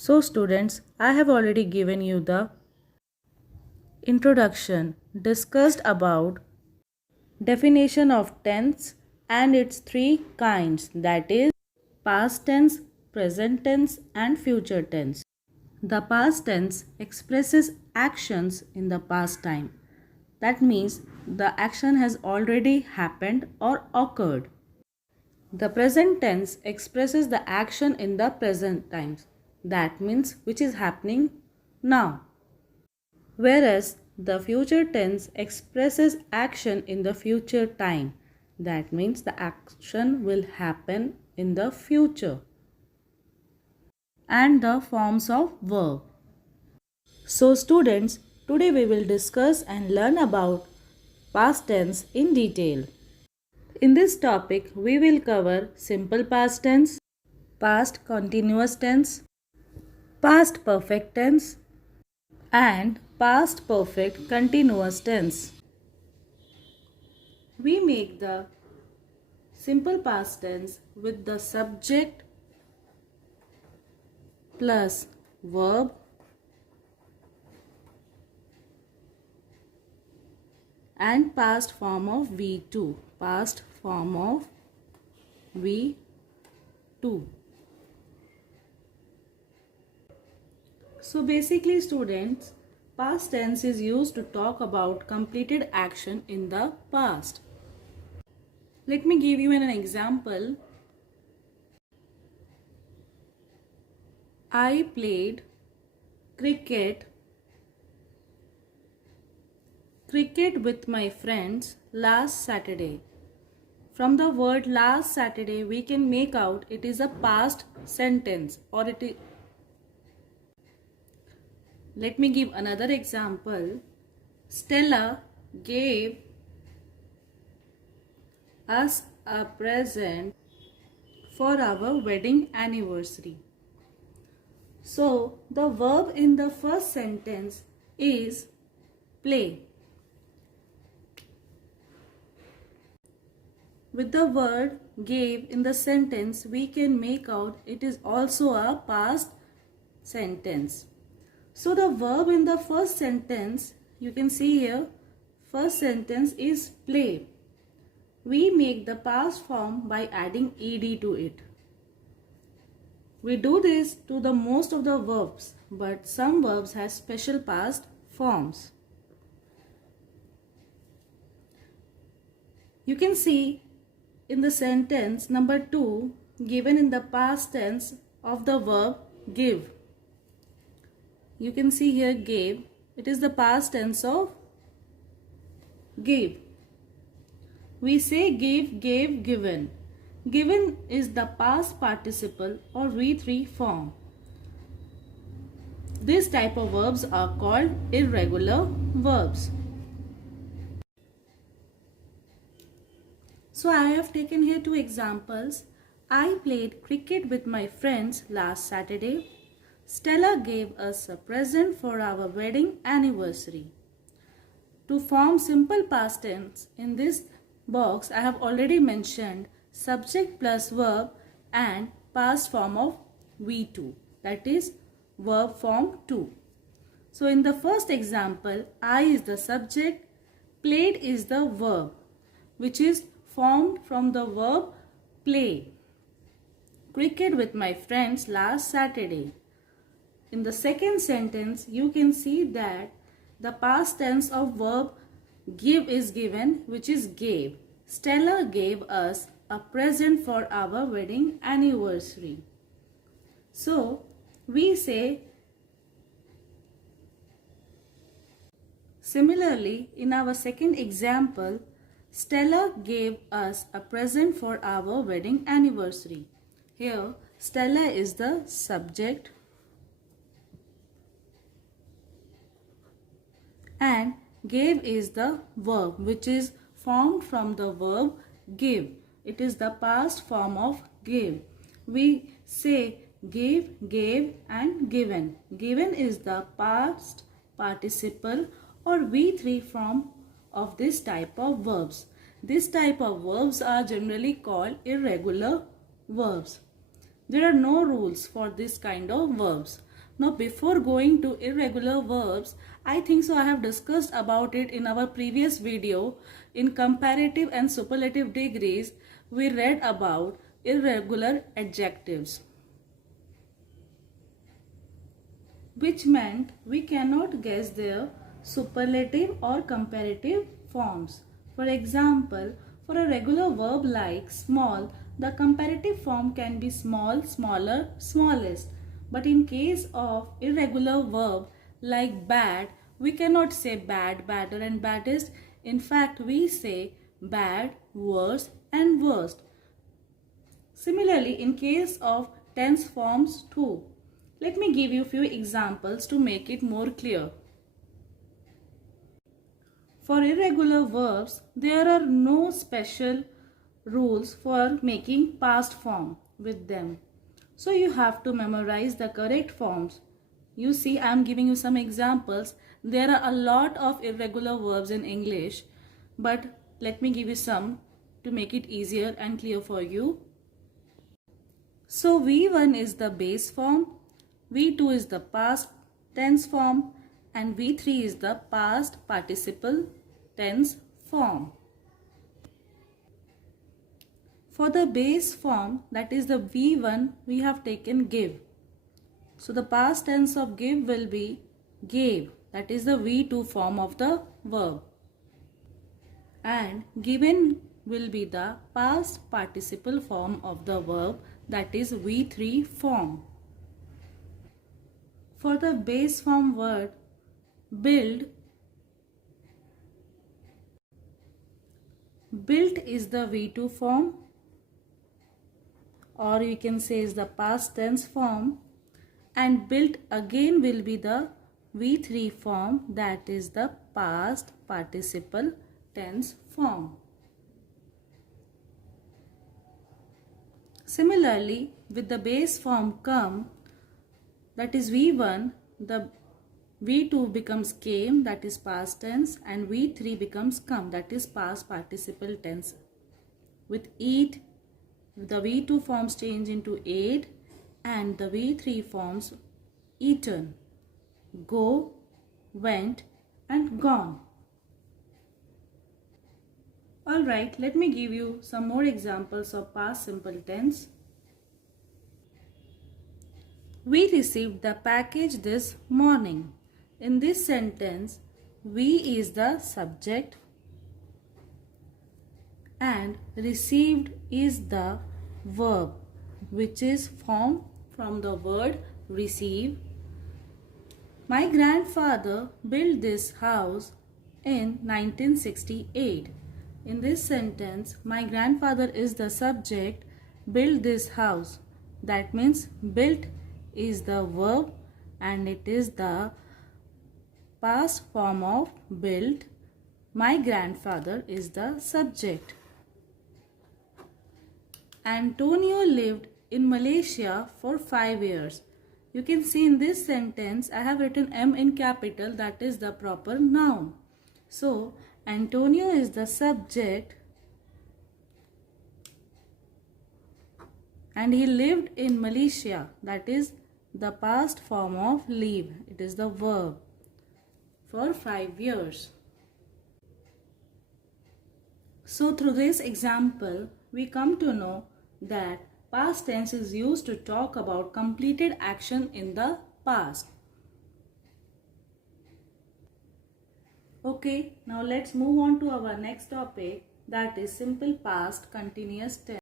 So students, I have already given you the introduction discussed about definition of tense and its three kinds, that is past tense, present tense and future tense. The past tense expresses actions in the past time. That means the action has already happened or occurred. The present tense expresses the action in the present times. That means which is happening now. Whereas the future tense expresses action in the future time. That means the action will happen in the future. And the forms of verb. So students, today we will discuss and learn about past tense in detail. In this topic, we will cover simple past tense, past continuous tense, past perfect tense, and past perfect continuous tense. We make the simple past tense with the subject plus verb and past form of V2. Past form of V2. So basically students, past tense is used to talk about completed action in the past. Let me give you an example. I played cricket with my friends last Saturday. From the word last Saturday, we can make out it is a past sentence or it is. Let me give another example. Stella gave us a present for our wedding anniversary. So, the verb in the first sentence is play. With the word gave in the sentence, we can make out it is also a past sentence. So the verb in the first sentence, you can see here, first sentence is play. We make the past form by adding ed to it. We do this to the most of the verbs, but some verbs have special past forms. You can see in the sentence number 2 given in the past tense of the verb give. You can see here gave. It is the past tense of give. We say gave, gave, given. Given is the past participle or V3 form. This type of verbs are called irregular verbs. So I have taken here two examples. I played cricket with my friends last Saturday. Stella gave us a present for our wedding anniversary. To form simple past tense, in this box I have already mentioned subject plus verb and past form of V2, that is verb form 2. So in the first example, I is the subject, played is the verb, which is formed from the verb play. Cricket with my friends last Saturday. In the second sentence, you can see that the past tense of verb give is given, which is gave. Stella gave us a present for our wedding anniversary. So, we say, similarly, in our second example, Stella gave us a present for our wedding anniversary. Here, Stella is the subject and gave is the verb, which is formed from the verb give. It is the past form of give. We say give, gave and given. Given is the past participle or V3 form of this type of verbs. This type of verbs are generally called irregular verbs. There are no rules for this kind of verbs. Now before going to irregular verbs, I think so I have discussed about it in our previous video. In comparative and superlative degrees, we read about irregular adjectives, which meant we cannot guess their superlative or comparative forms. For example, for a regular verb like small, the comparative form can be small, smaller, smallest. But in case of irregular verb like bad, we cannot say bad, badder and baddest. In fact, we say bad, worse and worst. Similarly, in case of tense forms too. Let me give you a few examples to make it more clear. For irregular verbs, there are no special rules for making past form with them. So you have to memorize the correct forms. You see, I am giving you some examples. There are a lot of irregular verbs in English, but let me give you some to make it easier and clear for you. So V1 is the base form, V2 is the past tense form, and V3 is the past participle tense form. For the base form, that is the V1, we have taken give. So the past tense of give will be gave. That is the V2 form of the verb. And given will be the past participle form of the verb, that is V3 form. For the base form word build, built is the V2 form, or you can say is the past tense form, and built again will be the V3 form, that is the past participle tense form. Similarly, with the base form come, that is V1, the V2 becomes came, that is past tense, and V3 becomes come, that is past participle tense. With eat, the V2 forms change into ate, and the V3 forms eaten, go, went, and gone. Alright, let me give you some more examples of past simple tense. We received the package this morning. In this sentence, we is the subject and received is the verb, which is formed from the word receive. My grandfather built this house in 1968. In this sentence, my grandfather is the subject, built this house. That means built is the verb and it is the past form of built. My grandfather is the subject. Antonio lived in Malaysia for 5 years. You can see in this sentence I have written M in capital, that is the proper noun. So Antonio is the subject and he lived in Malaysia, that is the past form of live. It is the verb for 5 years. So through this example, we come to know that past tense is used to talk about completed action in the past. Okay, now let's move on to our next topic, that is simple past continuous tense.